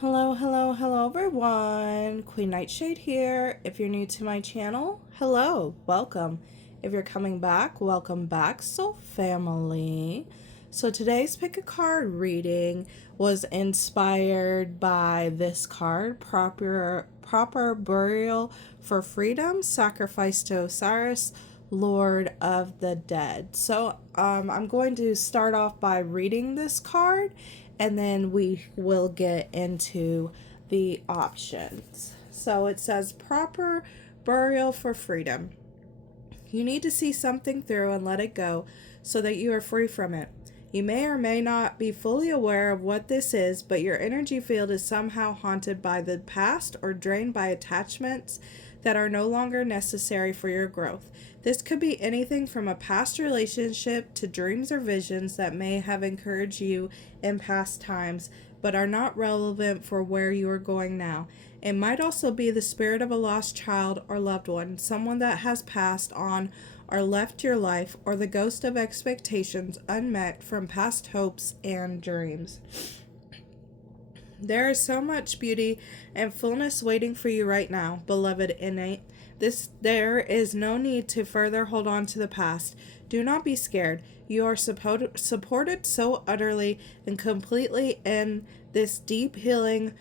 Hello, hello, hello everyone. Queen Nightshade here. If you're new to my channel, hello, welcome. If you're coming back, welcome back, soul family. So today's pick a card reading was inspired by this card, proper burial for freedom, sacrifice to Osiris, Lord of the Dead. So I'm going to start off by reading this card, and then we will get into the options. So it says proper burial for freedom. You need to see something through and let it go so that you are free from it. You may or may not be fully aware of what this is, but your energy field is somehow haunted by the past or drained by attachments that are no longer necessary for your growth. This could be anything from a past relationship to dreams or visions that may have encouraged you in past times, but are not relevant for where you are going now. It might also be the spirit of a lost child or loved one, someone that has passed on or left your life, or the ghost of expectations unmet from past hopes and dreams. There is so much beauty and fullness waiting for you right now, beloved innate. There is no need to further hold on to the past. Do not be scared. You are supported so utterly and completely in this deep healing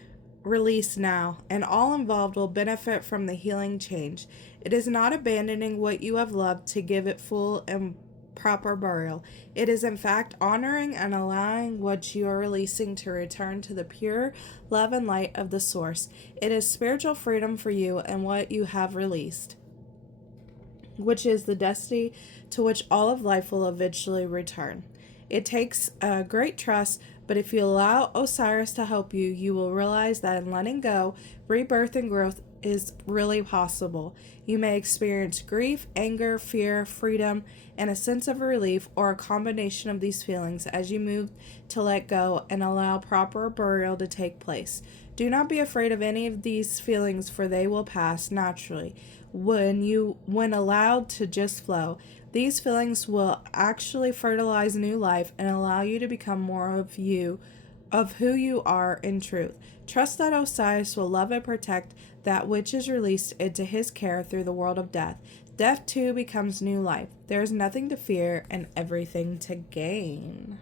release now, and all involved will benefit from the healing change. It is not abandoning what you have loved to give it full and proper burial. It is in fact honoring and allowing what you are releasing to return to the pure love and light of the source. It is spiritual freedom for you and what you have released, which is the destiny to which all of life will eventually return. It takes great trust, but if you allow Osiris to help you, you will realize that in letting go, rebirth and growth is really possible. You may experience grief, anger, fear, freedom, and a sense of relief, or a combination of these feelings as you move to let go and allow proper burial to take place. Do not be afraid of any of these feelings, for they will pass naturally when allowed to just flow. These feelings will actually fertilize new life and allow you to become more of who you are in truth. Trust that Osiris will love and protect that which is released into his care through the world of death. Death too becomes new life. There is nothing to fear and everything to gain.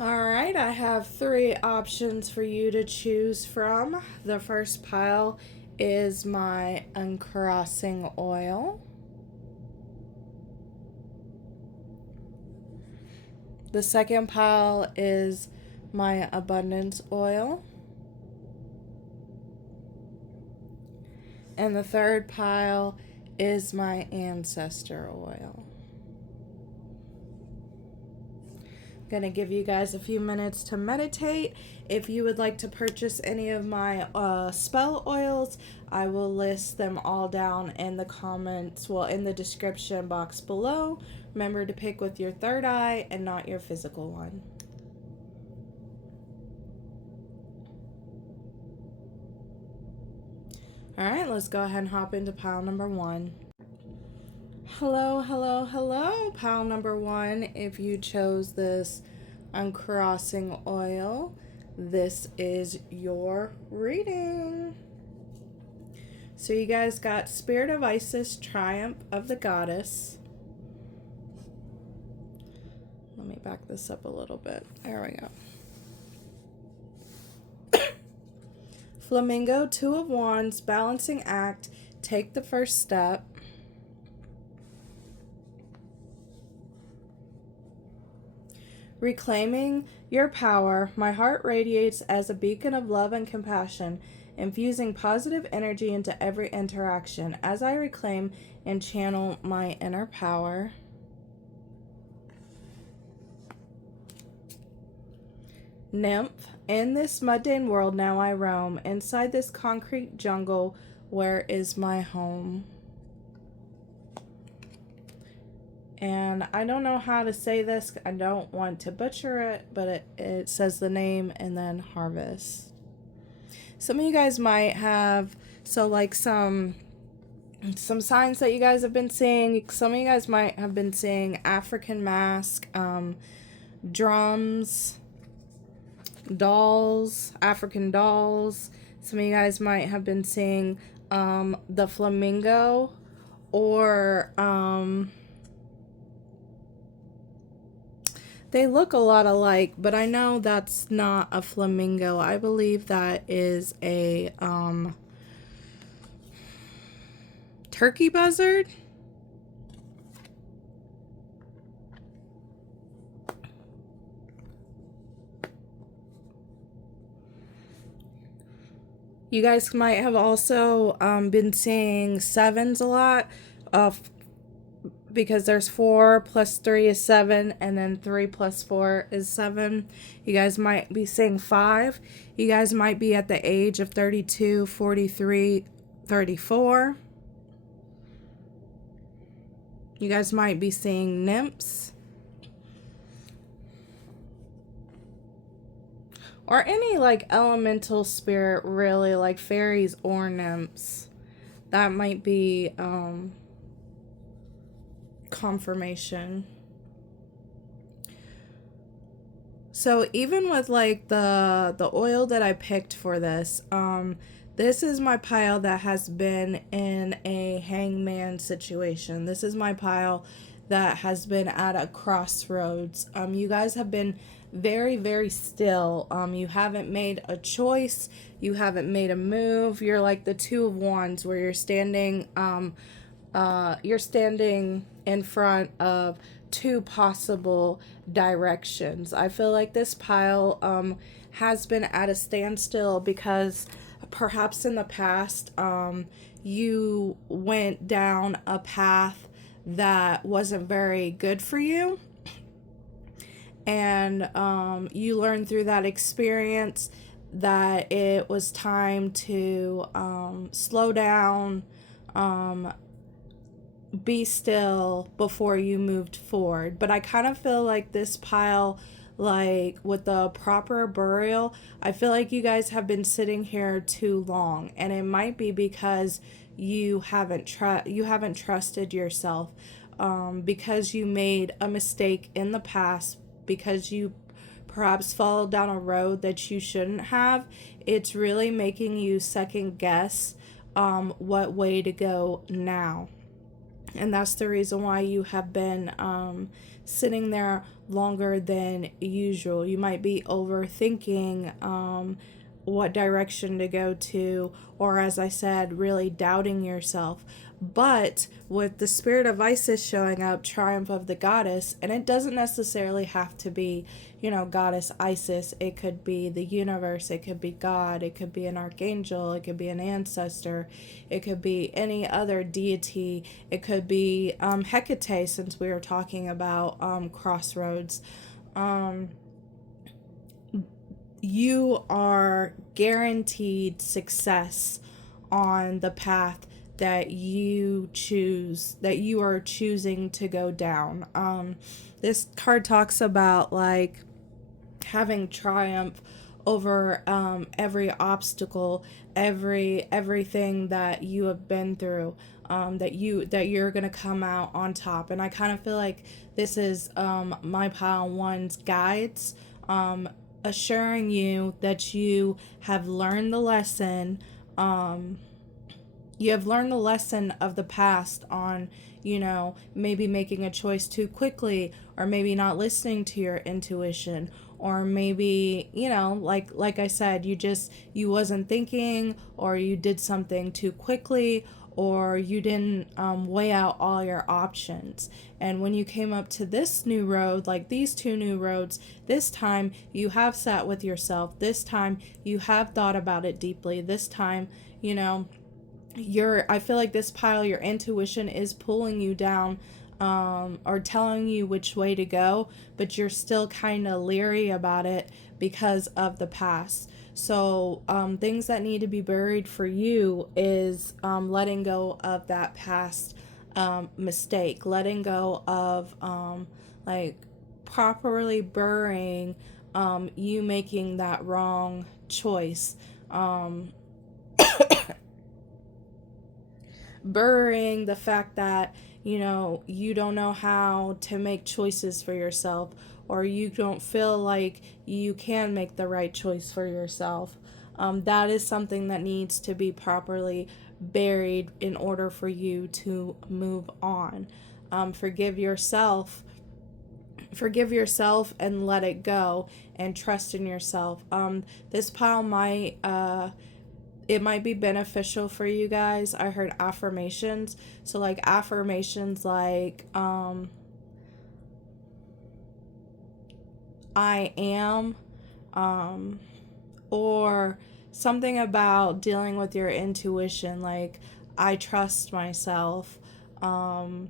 Alright, I have 3 options for you to choose from. The first pile is my uncrossing oil. The second pile is my abundance oil. And the third pile is my ancestor oil. I'm going to give you guys a few minutes to meditate. If you would like to purchase any of my spell oils, I will list them all down in the comments, in the description box below. Remember to pick with your third eye and not your physical one. Alright, let's go ahead and hop into pile number 1. Hello, hello, hello, pile number 1. If you chose this uncrossing oil, this is your reading. So you guys got Spirit of Isis, Triumph of the Goddess. Let me back this up a little bit. There we go. Flamingo, Two of Wands, Balancing Act, Take the First Step. Reclaiming your power, my heart radiates as a beacon of love and compassion, infusing positive energy into every interaction as I reclaim and channel my inner power. Nymph, in this mundane world now I roam, inside this concrete jungle, where is my home? And I don't know how to say this, I don't want to butcher it, but it says the name and then harvest. Some of you guys might have, some signs that you guys have been seeing. Some of you guys might have been seeing African mask, drums, dolls, African dolls. Some of you guys might have been seeing the flamingo, or they look a lot alike, but I know that's not a flamingo. I believe that is a turkey buzzard. You guys might have also been seeing sevens a lot, because there's 4 plus 3 is 7, and then 3 plus 4 is 7. You guys might be seeing 5. You guys might be at the age of 32, 43, 34. You guys might be seeing nymphs. Or any like elemental spirit, really, like fairies or nymphs. That might be confirmation. So even with like the oil that I picked for this, this is my pile that has been in a hangman situation. This is my pile that has been at a crossroads. You guys have been very, very still. You haven't made a choice. You haven't made a move. You're like the Two of Wands, where you're standing in front of two possible directions. I feel like this pile has been at a standstill because perhaps in the past you went down a path that wasn't very good for you, and you learned through that experience that it was time to slow down, be still before you moved forward. But I kind of feel like this pile, like with the proper burial, I feel like you guys have been sitting here too long, and it might be because you haven't trusted yourself, because you made a mistake in the past, because you perhaps followed down a road that you shouldn't have. It's really making you second guess what way to go now. And that's the reason why you have been sitting there longer than usual. You might be overthinking what direction to go to, or as I said, really doubting yourself. But with the spirit of Isis showing up, triumph of the goddess, and it doesn't necessarily have to be, goddess Isis. It could be the universe, it could be God, it could be an archangel, it could be an ancestor, it could be any other deity, it could be Hecate, since we were talking about crossroads. You are guaranteed success on the path that you are choosing to go down. This card talks about like having triumph over every obstacle, everything that you have been through, that you're gonna come out on top. And I kind of feel like this is my pile one's guides, assuring you that you have learned the lesson. You have learned the lesson of the past on, maybe making a choice too quickly, or maybe not listening to your intuition, or maybe, like I said, you wasn't thinking, or you did something too quickly, or you didn't weigh out all your options. And when you came up to this new road, like these two new roads, this time you have sat with yourself. This time you have thought about it deeply. This time, I feel like this pile, your intuition is pulling you down, or telling you which way to go, but you're still kind of leery about it because of the past. So things that need to be buried for you is letting go of that past mistake, letting go of like properly burying you making that wrong choice, burying the fact that you don't know how to make choices for yourself, or you don't feel like you can make the right choice for yourself. That is something that needs to be properly buried in order for you to move on. Forgive yourself and let it go, and trust in yourself. This pile might it might be beneficial for you guys. I heard affirmations. So like affirmations like I am, or something about dealing with your intuition, like I trust myself, I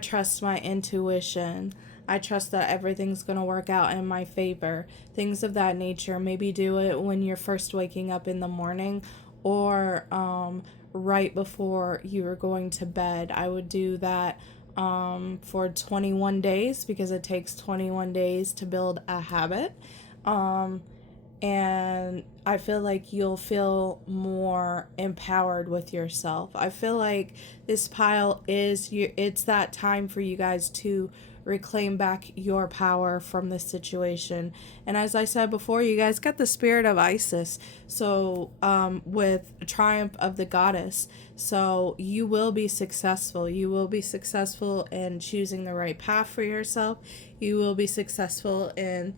trust my intuition, I trust that everything's going to work out in my favor, things of that nature. Maybe do it when you're first waking up in the morning, or right before you are going to bed. I would do that for 21 days, because it takes 21 days to build a habit. And I feel like you'll feel more empowered with yourself. I feel like this pile it's that time for you guys to reclaim back your power from this situation. And as I said before, you guys got the spirit of 𝒊𝒆𝒄𝒄, so with triumph of the goddess. So you will be successful. You will be successful in choosing the right path for yourself. You will be successful in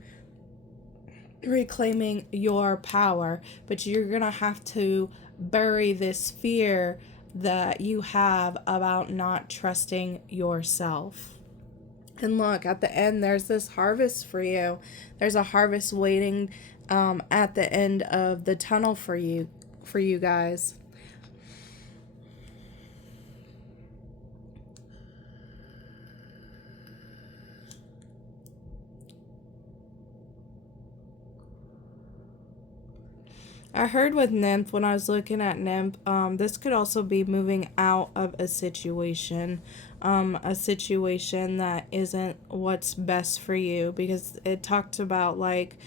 reclaiming your power, but you're gonna have to bury this fear that you have about not trusting yourself. And look, at the end, there's this harvest for you. There's a harvest waiting at the end of the tunnel for you guys. I heard with nymph, when I was looking at nymph, this could also be moving out of a situation that isn't what's best for you, because it talked about like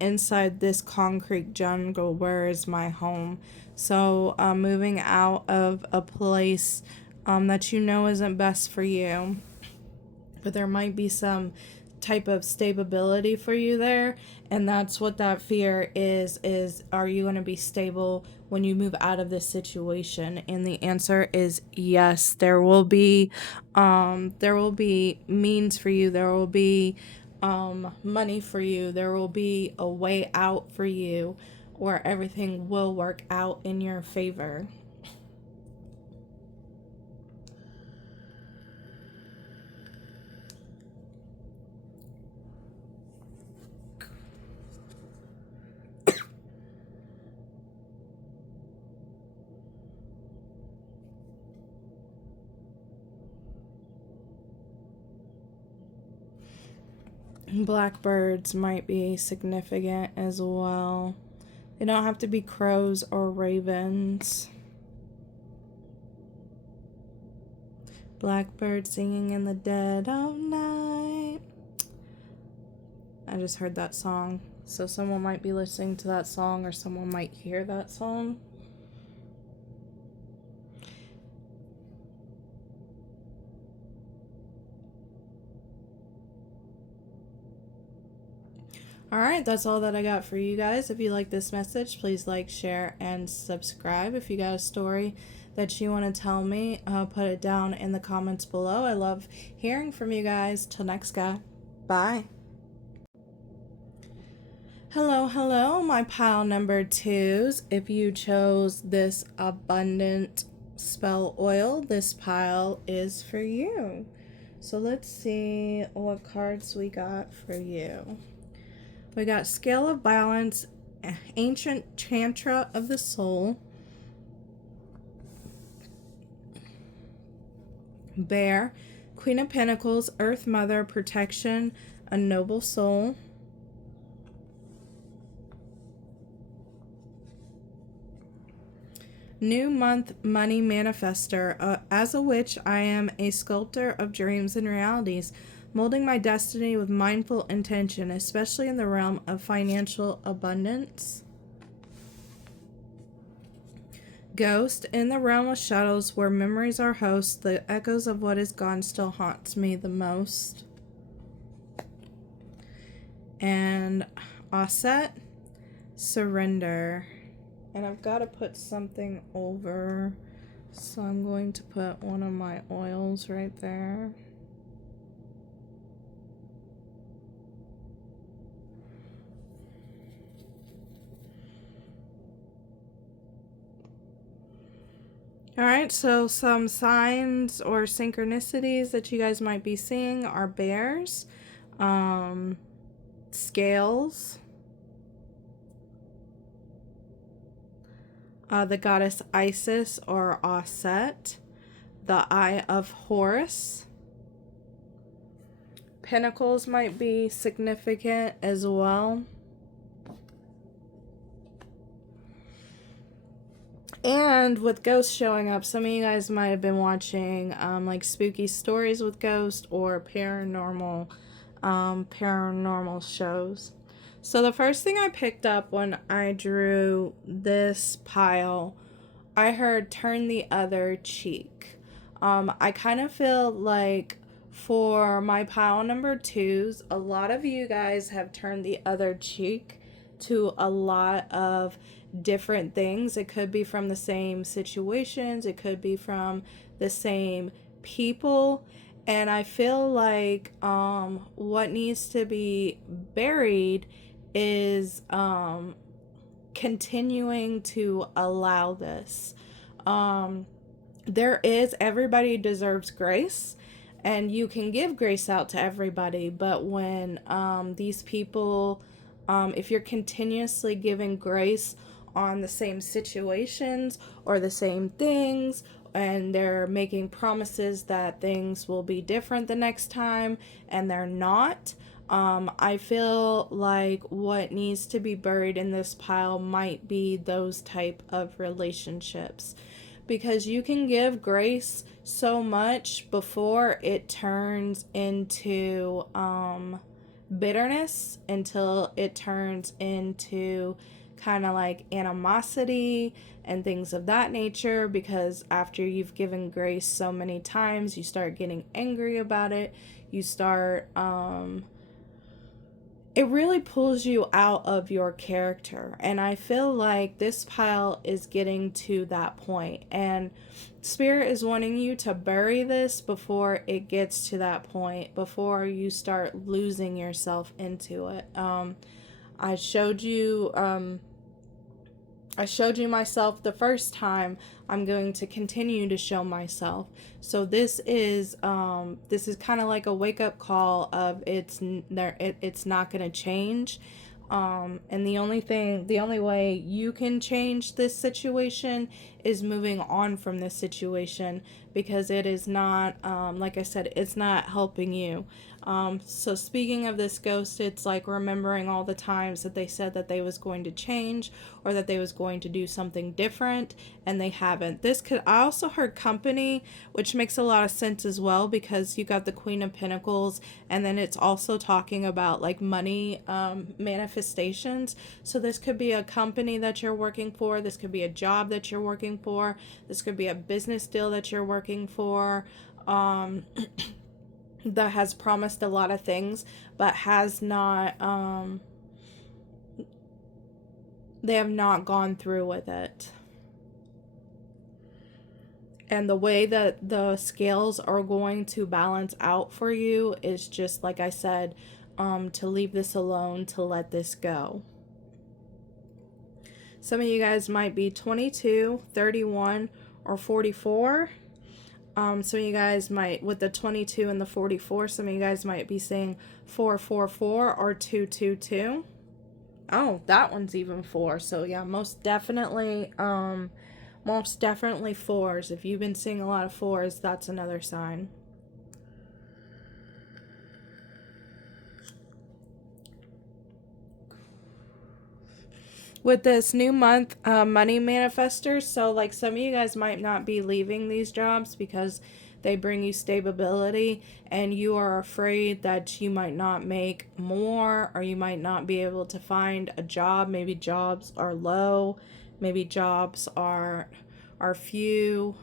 inside this concrete jungle, where is my home? So moving out of a place that you know isn't best for you, but there might be some type of stability for you there. And that's what that fear is are you going to be stable when you move out of this situation? And the answer is yes. There will be means for you, there will be money for you, there will be a way out for you, where everything will work out in your favor. Blackbirds might be significant as well. They don't have to be crows or ravens. Blackbird singing in the dead of night. I just heard that song. So someone might be listening to that song, or someone might hear that song. Alright, that's all that I got for you guys. If you like this message, please like, share, and subscribe. If you got a story that you want to tell me, put it down in the comments below. I love hearing from you guys. Till next guy. Bye. Hello, my pile number 2s. If you chose this abundant spell oil, this pile is for you. So let's see what cards we got for you. We got Scale of Balance, Ancient Chantra of the Soul, Bear, Queen of Pentacles, Earth Mother, Protection, a Noble Soul, New Month Money Manifester. As a witch, I am a sculptor of dreams and realities, molding my destiny with mindful intention, especially in the realm of financial abundance. Ghost. In the realm of shadows, where memories are host, the echoes of what is gone still haunts me the most. and offset, surrender. And I've got to put something over, so I'm going to put one of my oils right there. Alright, so some signs or synchronicities that you guys might be seeing are bears, scales, the goddess Isis or Aset, the Eye of Horus. Pentacles might be significant as well. And with ghosts showing up, some of you guys might have been watching like spooky stories with ghosts or paranormal shows. So the first thing I picked up when I drew this pile, I heard turn the other cheek. I kind of feel like for my pile number 2s, a lot of you guys have turned the other cheek to a lot of different things. It could be from the same situations, it could be from the same people, and I feel like what needs to be buried is continuing to allow this. Everybody deserves grace, and you can give grace out to everybody, but when these people, if you're continuously giving grace on the same situations or the same things, and they're making promises that things will be different the next time and they're not, I feel like what needs to be buried in this pile might be those type of relationships, because you can give grace so much before it turns into bitterness, until it turns into kind of like animosity and things of that nature, because after you've given grace so many times, you start getting angry about it. You start it really pulls you out of your character, and I feel like this pile is getting to that point, and Spirit is wanting you to bury this before it gets to that point, before you start losing yourself into it. I showed you myself the first time. I'm going to continue to show myself. So this is kind of like a wake-up call of it's not going to change. And the only way you can change this situation is moving on from this situation, because it is not, like I said, it's not helping you. So speaking of this ghost, it's like remembering all the times that they said that they was going to change, or that they was going to do something different, and they haven't. I also heard company, which makes a lot of sense as well, because you got the Queen of Pentacles, and then it's also talking about like money manifestations. So this could be a company that you're working for, this could be a job that you're working for, this could be a business deal that you're working for, that has promised a lot of things but has not, they have not gone through with it. And the way that the scales are going to balance out for you is just, like I said, to leave this alone, to let this go. Some of you guys might be 22, 31, or 44. Some of you guys might, with the 22 and the 44, some of you guys might be saying 444 or 222. Oh, that one's even 4. So yeah, most definitely fours. If you've been seeing a lot of 4s, that's another sign. With this new month, money manifestors, so like some of you guys might not be leaving these jobs because they bring you stability, and you are afraid that you might not make more, or you might not be able to find a job. Maybe jobs are low, maybe jobs are few,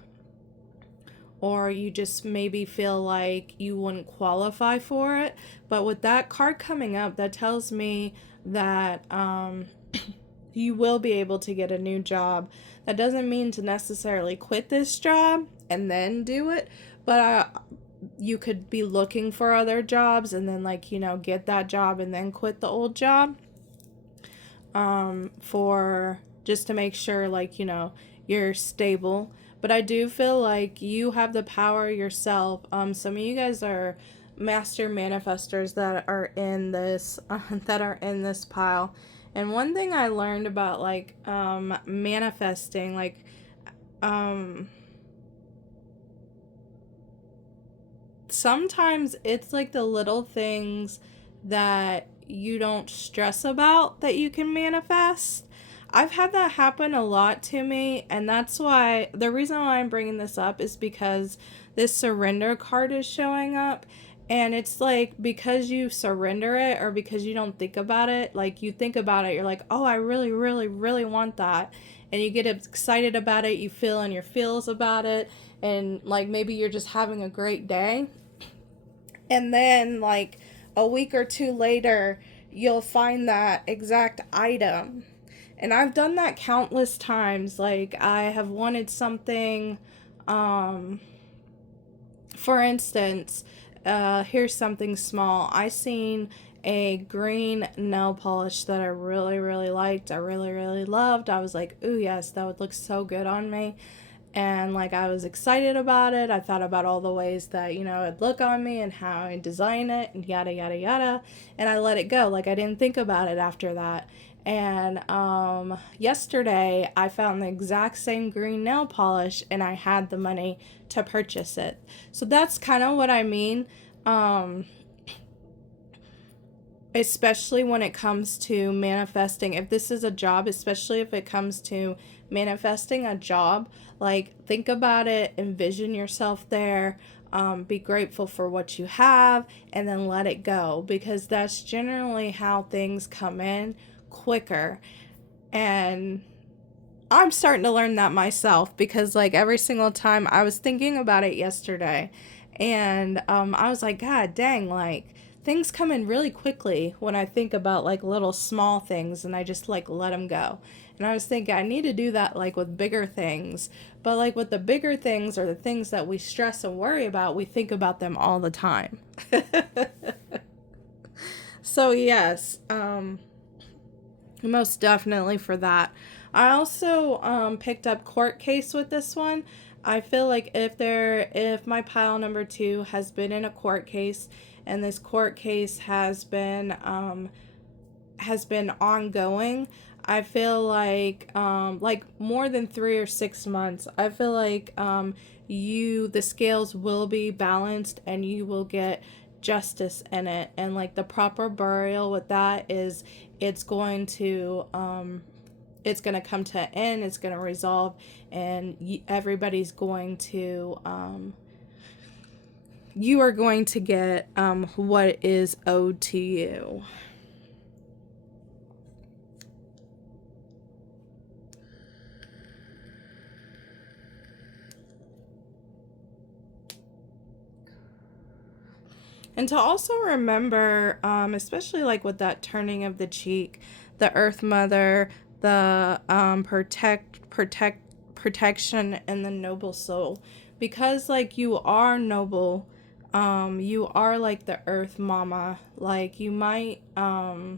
or you just maybe feel like you wouldn't qualify for it. But with that card coming up, that tells me that you will be able to get a new job. That doesn't mean to necessarily quit this job and then do it, but you could be looking for other jobs and then, like, you know, get that job and then quit the old job, for just to make sure, like, you know, you're stable. But I do feel like you have the power yourself. Some of you guys are master manifestors that are in this pile. And one thing I learned about, like, manifesting, like, sometimes it's like the little things that you don't stress about that you can manifest. I've had that happen a lot to me, and that's why the reason why I'm bringing this up is because this surrender card is showing up. And it's like, because you surrender it, or because you don't think about it, like, you think about it, you're like, oh, I really, really, really want that. And you get excited about it, you feel in your feels about it, and, like, maybe you're just having a great day. And then, like, a week or two later, you'll find that exact item. And I've done that countless times. Like, I have wanted something, for instance, here's something small. I seen a green nail polish that I really, really liked. I really, really loved. I was like, ooh, yes, that would look so good on me. And, like, I was excited about it. I thought about all the ways that, you know, it'd look on me and how I design it and yada, yada, yada. And I let it go. Like, I didn't think about it after that. And yesterday I found the exact same green nail polish and I had the money to purchase it. So that's kind of what I mean. Especially when it comes to manifesting. If this is a job, especially if it comes to manifesting a job, like, think about it, envision yourself there, be grateful for what you have, and then let it go, because that's generally how things come in quicker. And I'm starting to learn that myself, because, like, every single time I was thinking about it yesterday, and I was like, God dang, like, things come in really quickly when I think about, like, little small things, and I just, like, let them go. And I was thinking I need to do that, like, with bigger things. But, like, with the bigger things, or the things that we stress and worry about, we think about them all the time. So yes, most definitely for that. I also picked up court case with this one. I feel like if my pile number 2 has been in a court case, and this court case has been ongoing, I feel like more than 3 or 6 months, I feel like the scales will be balanced and you will get justice in it. And, like, the proper burial with that is it's going to come to an end, it's going to resolve, and everybody's going to you are going to get what is owed to you. And to also remember, especially, like, with that turning of the cheek, the Earth Mother, the protection, and the noble soul. Because, like, you are noble, you are like the Earth Mama. Like, you might, I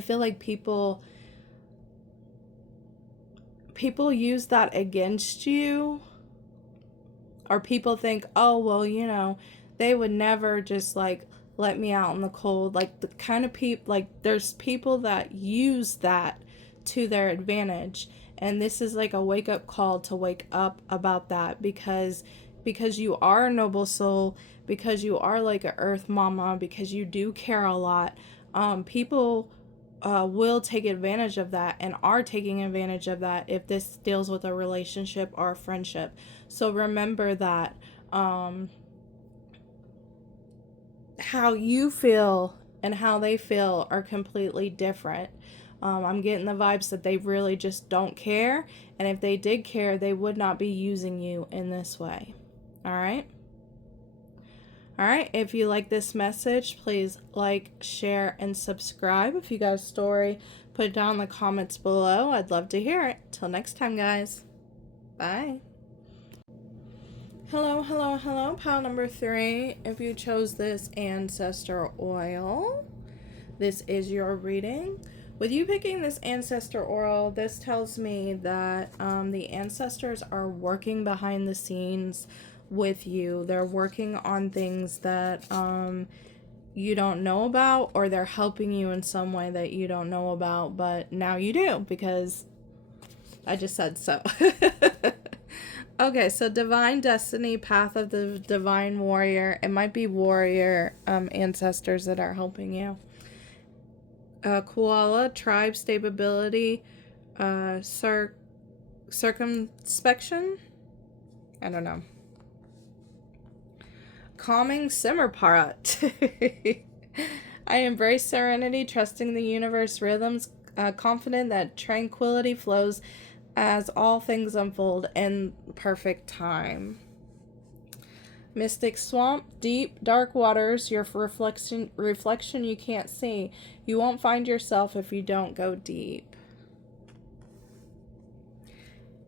feel like people use that against you, or people think, oh, well, you know, they would never just, like, let me out in the cold. Like, the kind of people, like, there's people that use that to their advantage. And this is like a wake-up call to wake up about that, because you are a noble soul, because you are like a Earth Mama, because you do care a lot. People will take advantage of that, and are taking advantage of that if this deals with a relationship or a friendship. So remember that how you feel and how they feel are completely different. I'm getting the vibes that they really just don't care, and if they did care, they would not be using you in this way. All right. All right. If you like this message, please like, share, and subscribe. If you got a story, put it down in the comments below. I'd love to hear it. Till next time, guys. Bye. Hello, hello, hello. Pile number 3. If you chose this ancestor oil, this is your reading. With you picking this ancestor oil, this tells me that the ancestors are working behind the scenes with you. They're working on things that you don't know about, or they're helping you in some way that you don't know about, but now you do because I just said so. Okay, so divine destiny, path of the divine warrior. It might be warrior ancestors that are helping you. Koala, tribe, stability, circumspection. I don't know. Calming Simmerparat. I embrace serenity, trusting the universe rhythms, confident that tranquility flows as all things unfold in perfect time. Mystic swamp, deep, dark waters, your reflection you can't see. You won't find yourself if you don't go deep.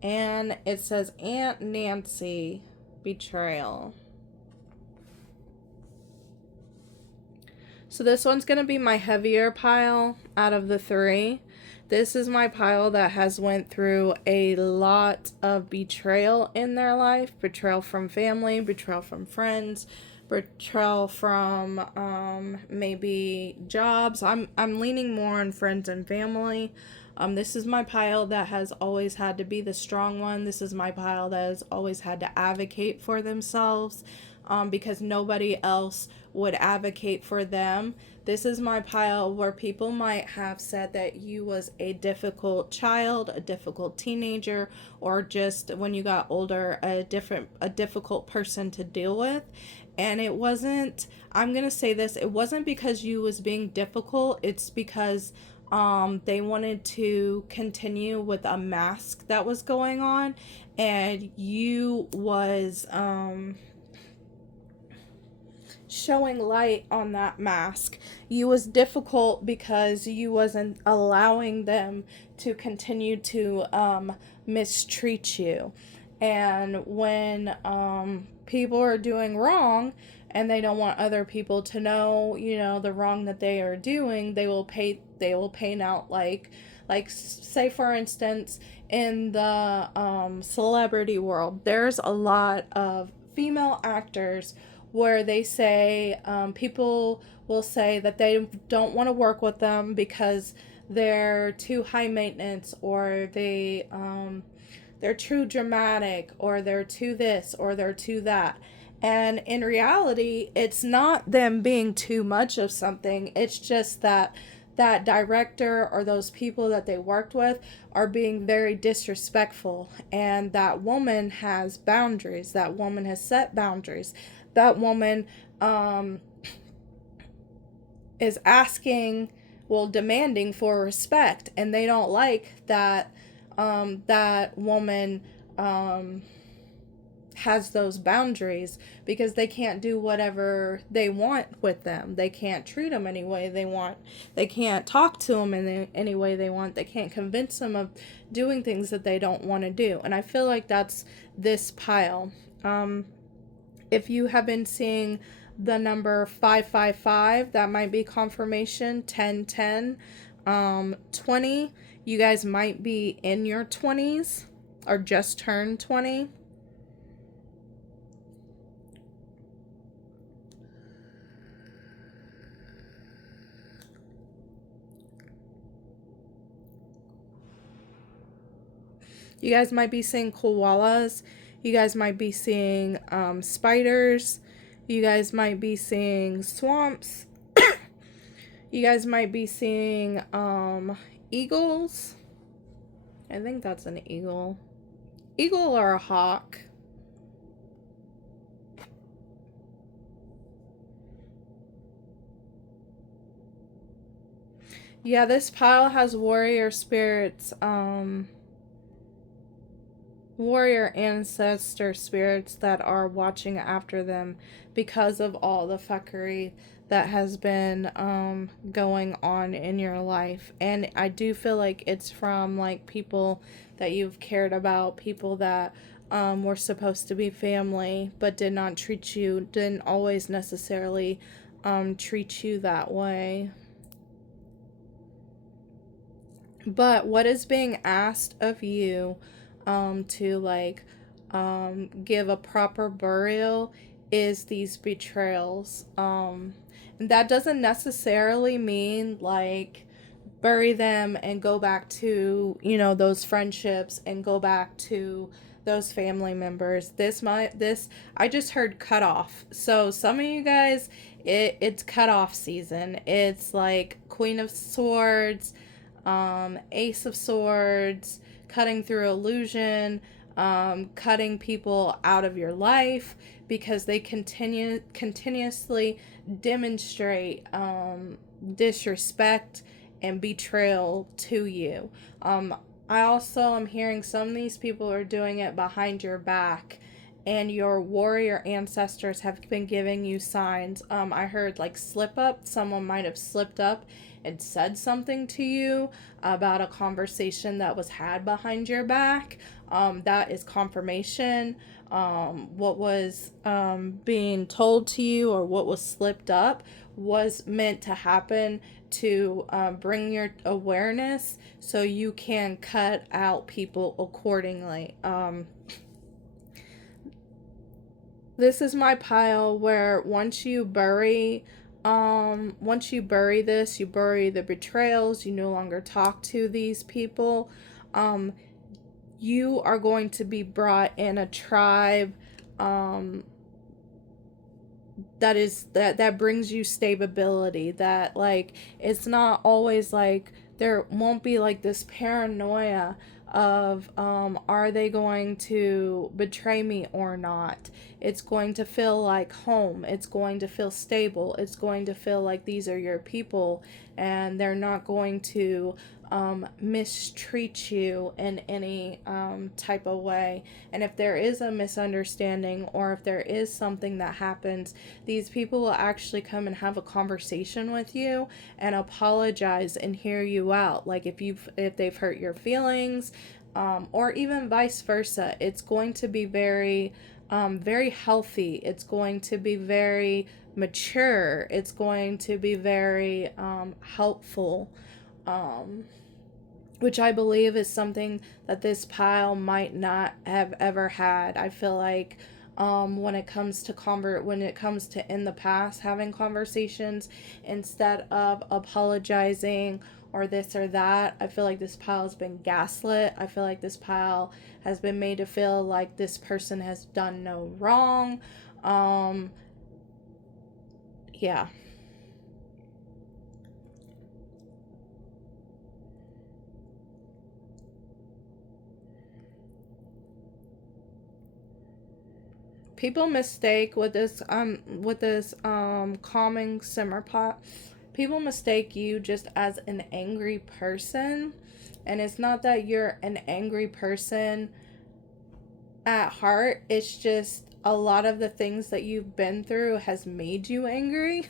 And it says Aunt Nancy, betrayal. So this one's going to be my heavier pile out of the 3. This is my pile that has went through a lot of betrayal in their life. Betrayal from family, betrayal from friends, betrayal from maybe jobs. I'm leaning more on friends and family. This is my pile that has always had to be the strong one. This is my pile that has always had to advocate for themselves because nobody else would advocate for them. This is my pile where people might have said that you was a difficult child, a difficult teenager, or just when you got older, a difficult person to deal with. And it wasn't, I'm going to say this, it wasn't because you was being difficult. It's because they wanted to continue with a mask that was going on, and you was showing light on that mask. You was difficult because you wasn't allowing them to continue to mistreat you. And when people are doing wrong and they don't want other people to know, the wrong that they are doing, they will paint out like say for instance in the celebrity world, there's a lot of female actors where they say, people will say that they don't want to work with them because they're too high maintenance, or they're too dramatic, or they're too this, or they're too that. And in reality, it's not them being too much of something. It's just that director or those people that they worked with are being very disrespectful. And that woman has boundaries. That woman has set boundaries. That woman is demanding for respect, and they don't like that that woman has those boundaries, because they can't do whatever they want with them. They can't treat them any way they want. They can't talk to them in any way they want. They can't convince them of doing things that they don't want to do. And I feel like that's this pile. If you have been seeing the number 555, that might be confirmation. 1010, 20. You guys might be in your 20s or just turned 20. You guys might be seeing koalas. You guys might be seeing spiders. You guys might be seeing swamps. You guys might be seeing eagles. I think that's an eagle. Eagle or a hawk. Yeah, this pile has warrior spirits warrior ancestor spirits that are watching after them because of all the fuckery that has been going on in your life. And I do feel like it's from like people that you've cared about, people that were supposed to be family but didn't always necessarily treat you that way. But what is being asked of you to like give a proper burial is these betrayals. And that doesn't necessarily mean like bury them and go back to, those friendships and go back to those family members. I just heard cut off. So some of you guys, it's cut off season. It's like Queen of Swords, Ace of Swords, cutting through illusion, cutting people out of your life because they continuously demonstrate disrespect and betrayal to you. I also am hearing some of these people are doing it behind your back, and your warrior ancestors have been giving you signs. I heard like slip up. Someone might have slipped up and said something to you about a conversation that was had behind your back. That is confirmation. What was being told to you or what was slipped up was meant to happen to bring your awareness so you can cut out people accordingly. This is my pile where once you bury this, you bury the betrayals, you no longer talk to these people, you are going to be brought in a tribe that brings you stability, that like it's not always like there won't be like this paranoia of are they going to betray me or not. It's going to feel like home. It's going to feel stable. It's going to feel like these are your people and they're not going to mistreat you in any type of way. And if there is a misunderstanding or if there is something that happens, these people will actually come and have a conversation with you and apologize and hear you out. Like if they've hurt your feelings, or even vice versa. It's going to be very healthy. It's going to be very mature. It's going to be very helpful. Which I believe is something that this pile might not have ever had. I feel like when it comes to in the past having conversations instead of apologizing or this or that, I feel like this pile has been gaslit. I feel like this pile has been made to feel like this person has done no wrong. Yeah. People mistake with this calming simmer pot. People mistake you just as an angry person, and it's not that you're an angry person at heart. It's just a lot of the things that you've been through has made you angry.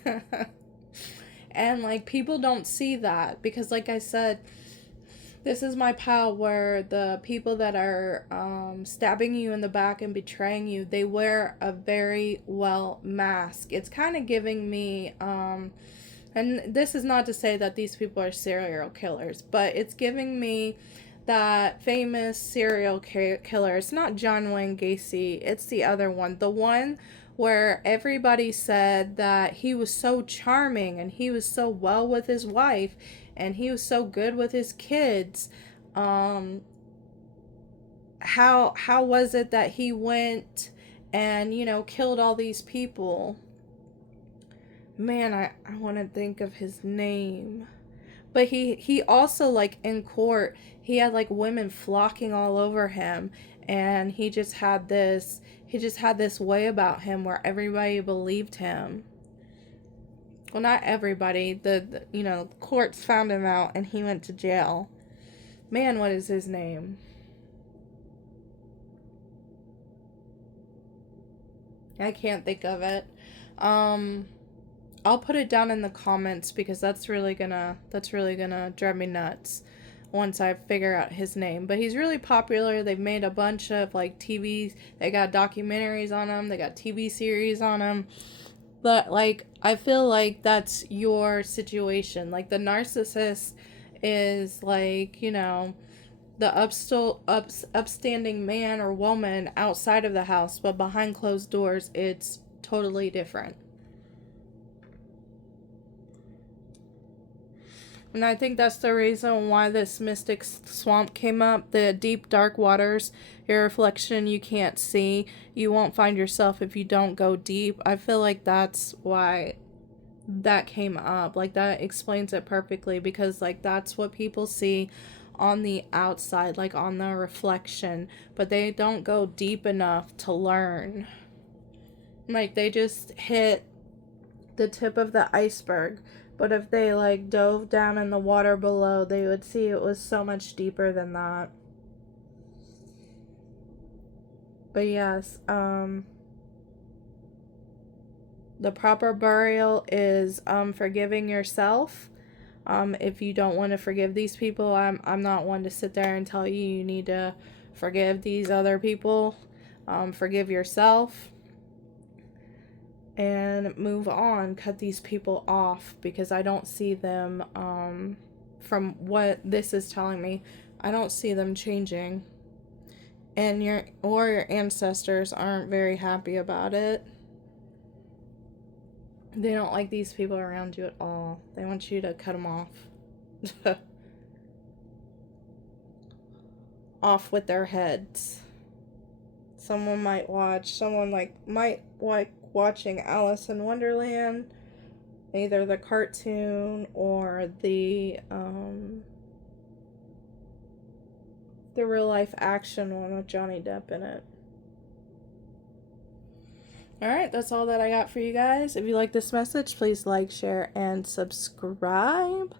And like people don't see that because like I said, this is my pile where the people that are stabbing you in the back and betraying you, they wear a very well mask. It's kind of giving me, and this is not to say that these people are serial killers, but it's giving me that famous serial killer. It's not John Wayne Gacy. It's the other one. The one where everybody said that he was so charming and he was so well with his wife and he was so good with his kids. How was it that he went and, killed all these people? Man, I want to think of his name. But he also, like, in court, he had, like, women flocking all over him. And he just had this way about him where everybody believed him. Well, not everybody. The courts found him out and he went to jail. Man, what is his name? I can't think of it. I'll put it down in the comments because that's really gonna drive me nuts once I figure out his name. But he's really popular. They've made a bunch of like TV. They got documentaries on him. They got TV series on him. But like I feel like that's your situation. Like the narcissist is like, you know, the upstanding man or woman outside of the house, but behind closed doors it's totally different. And I think that's the reason why this mystic swamp came up. The deep, dark waters, your reflection you can't see. You won't find yourself if you don't go deep. I feel like that's why that came up. Like, that explains it perfectly. Because, like, that's what people see on the outside, like, on the reflection. But they don't go deep enough to learn. Like, they just hit the tip of the iceberg. But if they, like, dove down in the water below, they would see it was so much deeper than that. But yes, the proper burial is forgiving yourself. If you don't want to forgive these people, I'm not one to sit there and tell you you need to forgive these other people. Forgive yourself. And move on, cut these people off, because I don't see them, from what this is telling me, I don't see them changing. And your ancestors aren't very happy about it. They don't like these people around you at all. They want you to cut them off. Off with their heads. Someone might like watching Alice in Wonderland, either the cartoon or the real life action one with Johnny Depp in it. Alright, that's all that I got for you guys. If you like this message, please like, share, and subscribe.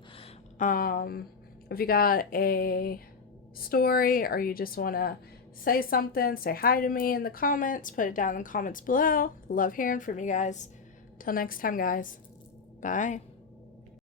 If you got a story or you just want to say something, say hi to me in the comments, put it down in the comments below. Love hearing from you guys. Till next time, guys. Bye.